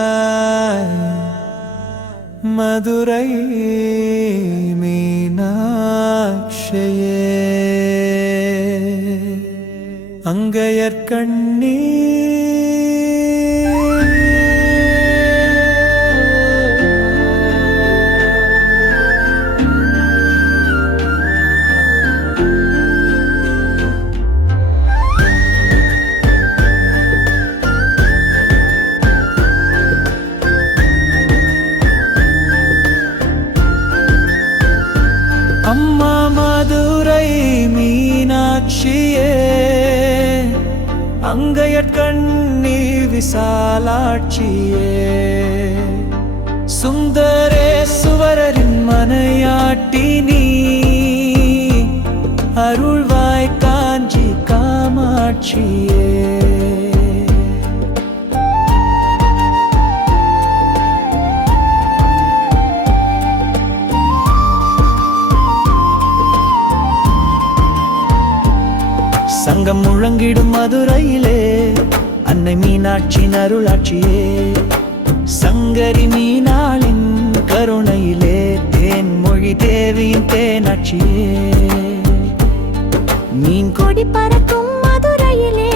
அருள்வாய் மதுரை மீனாட்சியே அங்கையர்கண்ணி அம்மா மதுரை மீனாட்சியே அங்கையர்கண்ணி விசாலாட்சியே சுந்தரேசுவரரின் மனையாட்டி நீ அருள்வாய் காஞ்சி காமாட்சியே சங்கம் முழங்கிடும் மதுரையிலே அன்னை மீனாட்சி அருளாட்சியே சங்கரி மீனாளின் கருணையிலே தேன்மொழி தேவியின் தேனாட்சியே மீன் கொடி பறக்கும் மதுரையிலே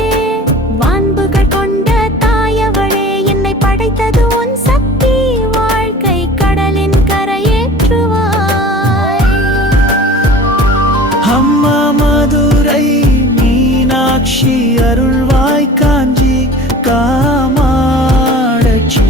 வான்புகள் கொண்ட தாயவளே என்னை படைத்தது உன் சக்தி வாழ்க்கை கடலின் கரையேற்றுவாய் அம்மா மதுரை மீனாட்சி அருள்வாய் காஞ்சி காமாட்சி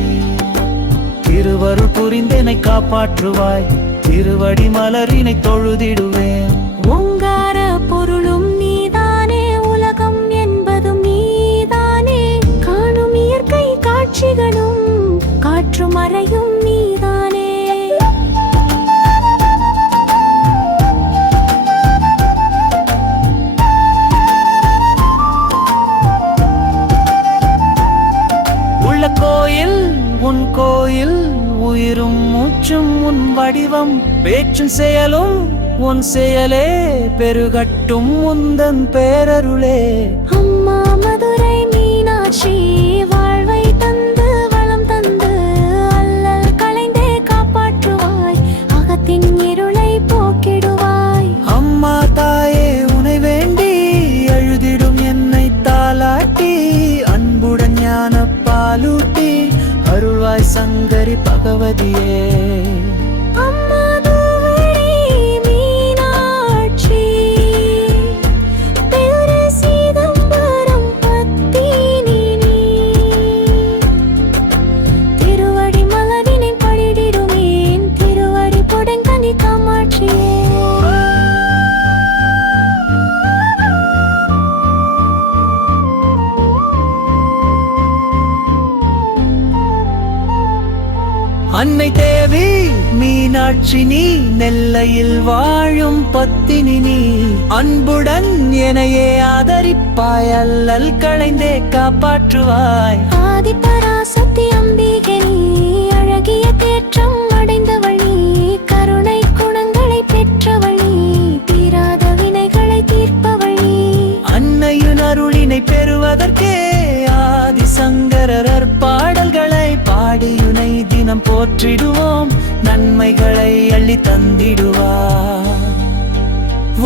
திருவருள் புரிந்தெனை காப்பாற்றுவாய் திருவடி மலரினை தொழுதிடுவேன் ஓங்கார பொருளும் நீதானே உலகம் என்பதும் நீதானே காணும் இயற்கை காட்சிகளும் காற்று மறையும் நீதானே உள்ள கோயில் உன் கோயில் உயிரும் மூச்சும் உன் வடிவம் பேச்சும் செயலும் உன் செயலே பெருகட்டும் உந்தன் பேரருளே அம்மா மதுரை மீனாட்சி வாழ்வை தந்து வளம் தந்து அல்லல் களைந்தே காப்பாற்றுவாய் அகத்தின் இருளை போக்கிடுவாய் அம்மா தாயே உனை வேண்டி எழுதிடும் என்னை தாலாட்டி அன்புடன் ஞான பாலூட்டி அருள்வாய் சங்கரி பகவதியே அம்மா மதுரை மீனாட்சி திரு சிதம்பரம் பத்தினி நீ திருவடி மலரினை படிடிடுவேன் திருவடி பொடங்கனி காமாட்சியே அன்னை தேவி மீனாட்சி நீ நெல்லையில் வாழும் பத்தினி நீ அன்புடன் எனையே ஆதரிப்பாய் அல்லல் களைந்தே காப்பாற்றுவாய் ஆதி பராசக்தி அம்பிகை நீ அழகிய தேற்றம் அடைந்தவள் நீ கருணை குணங்களை பெற்றவள் நீ தீராத வினைகளை தீர்ப்பவள் நீ அன்னையின் அருளினை பெறுவதற்கே ஆதி சங்கரர் பாடல்களை பாடியுனை தினம் போற்றிடுவோம் நன்மைகளை அள்ளி தந்திடுவார்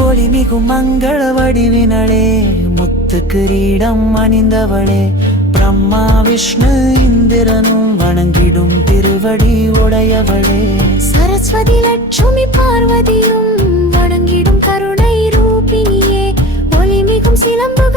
ஒளிமிகு மங்கள வடிவினளே முத்து கிரீடம் அணிந்தவளே பிரம்மா விஷ்ணு இந்திரனும் வணங்கிடும் திருவடி உடையவளே சரஸ்வதி லட்சுமி பார்வதியும் வணங்கிடும் கருணை ரூபினியே ஒளிமிகும் சிலம்புகள்